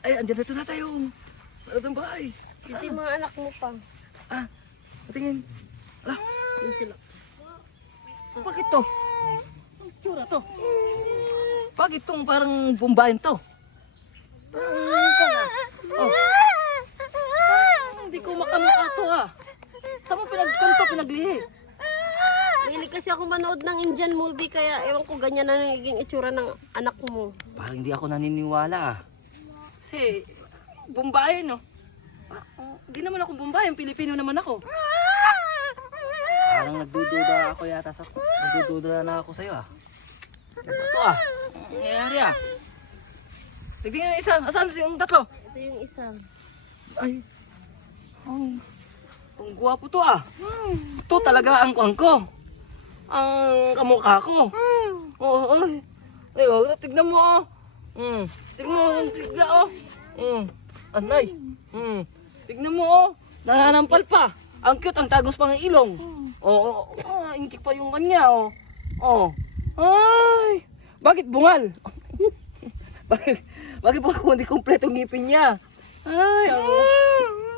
Ay, andyan na ito na tayo. Sa loob ng bahay. Ito yung mga anak mo pa. Ah, patingin. Ala, Yun sila. bakit to? Ang tsura to. Bakit tong parang bumbahin to? Oh. Hindi ko makamukha to ah. Saan mo pinaglihi? Mahilig kasi ako manood ng Indian movie kaya ewan ko ganyan na nagiging itsura ng anak mo. Parang hindi ako naniniwala ah. Kasi, bumbahin no. Hindi naman ako bumbahin, Pilipino naman ako. Parang nagdududa ako yata sa... Nagdududa na ako sa'yo ah. Ano ba ito ah? Ang nangyayari ah. Tignan yung isa. Asan yung tatlo? Ito yung isa. Ay. Ang guwapo to ah. Ito talaga ang kuwang ko. Ang kamukha ko. Oo. Ay, oh, tignan mo oh. Tignan mo. Tignan oh. Anay. Tignan mo oh. Nananampal pa. Ang cute, ang tagos pa ng ilong. Oo. Intik pa yung kanya oh. Oh. Ay. Bakit bungal? Bakit po ako hindi kompleto ngipin niya? Ay,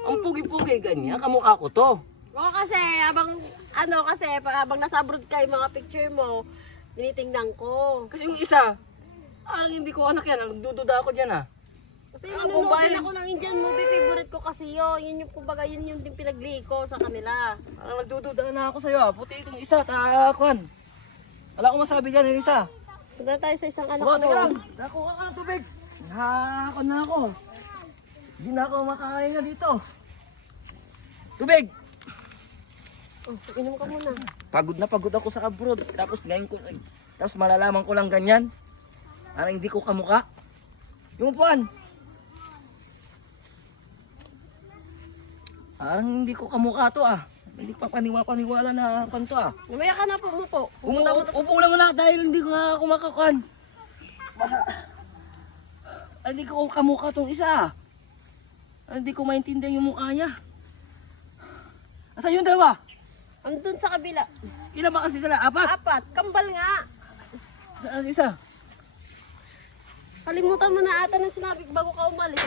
ang pugi-pugi ganyan, kamukha ko to. Oo kasi habang nasa abroad kayo mga picture mo, tinitingnan ko. Kasi yung isa, hindi ko anak yan, nagdududa ako dyan ah. Kasi nanonood din ako ng Indian movie, favorite ko kasi yun. Yun yung kumbaga yun yung din pinaglihi ko sa kanila. Nagdududa na ako sa'yo ah, puti itong isa, takuan. Wala akong masabi dyan, yung isa. Punta tayo sa isang anak Oo, mo. teka lang, nakuha ka ng tubig. Nakakon na ako. Hindi na ako makakain na dito. Tubig! Oh, inom ka muna. Pagod na pagod ako sa abroad. Tapos ngayon ko, tapos malalaman ko lang ganyan. Parang hindi ko kamukha. Yung upuan. Parang hindi ko kamukha to ah. Hindi pa paniwala na kanto ah. Lumaya ka na po mo po. Upo lang muna dahil hindi ko kumakakuan. Baka, hindi ko kamukha tong isa ah. Hindi ko maintindihan yung mukha niya. Asan yung dalawa? Andun sa kabila. Ilan ba kasi sila? Apat? Apat. Kambal nga. Saan isa? Kalimutan mo na ata ng sinabi ko bago ka umalis.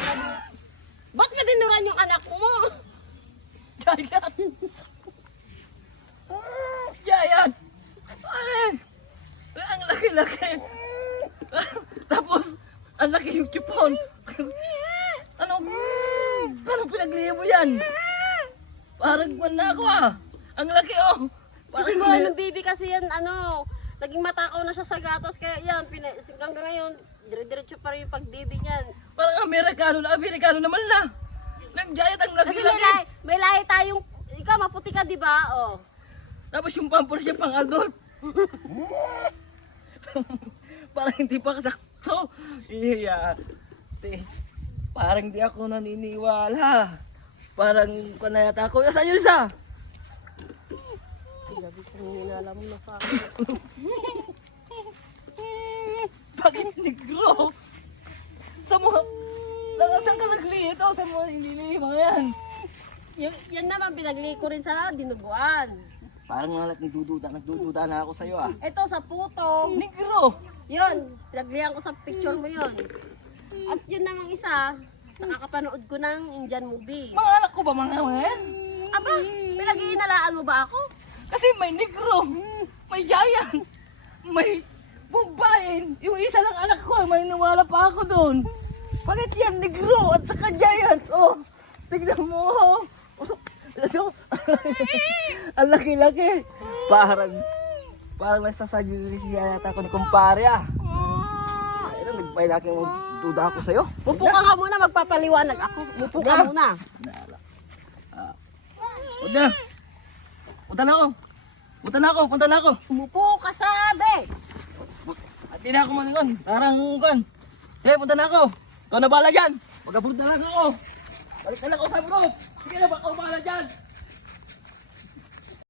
Ba't mo dinuran yung anak mo? Giant! Giant! Ay! Ang laki-laki! Tapos, ang laki yung chupon! Anong pinaglihi mo yan? Parang kwan na ako ah! Ang laki oh! Kasi mga ng baby kasi yan, naging matakaw na siya sa gatas. Kaya yan, hanggang ngayon, dire-diretso pa rin yung pagdidi niyan. Parang Amerikano naman na! Nag-giant ang Kasi laki-laki! may lahi tayong, ikaw maputi ka diba? Oh. Tapos yung pampers niya pang adult. Parang hindi pa kasakto. Iya. Parang di ako naniniwala. Parang kanayata ako. Saan yun isa? Sabi ko, ninala mo na sa akin. Bakit negro? Saan ka nagliit? O saan mo hinili mga yan? Yan naman, pinaglihi ko rin sa dinuguan. Parang nagdududa na ako sa'yo ah. Ito sa puto. Negro! Yun, pinaglihan ko sa picture mo yun. At yun namang isa, sa kakapanood ko ng Indian movie. Mga anak ko ba mga yan? Aba, pinag-iinalaan mo ba ako? Kasi may negro, may giant, may bumbayin. Yung isa lang anak ko, may niwala pa ako doon. Bakit yan negro at saka giant? Oh, tignan mo. Ang laki-laki. Parang nasasadyo siya yata ako ni kumpare ah. Ayun, nagpailaki mo duda ako sa'yo. Mupo ka muna, magpapaliwanag ako. Mupo ka muna. Huwag na. Punta na ako. Mupo ka sabi. At hindi na ako malingon. Parang kan. Punta na ako. Ikaw na bala dyan. Mag-abroad na lang ako. Balik na lang ako sa abroad. Sige na, baka ako bala dyan.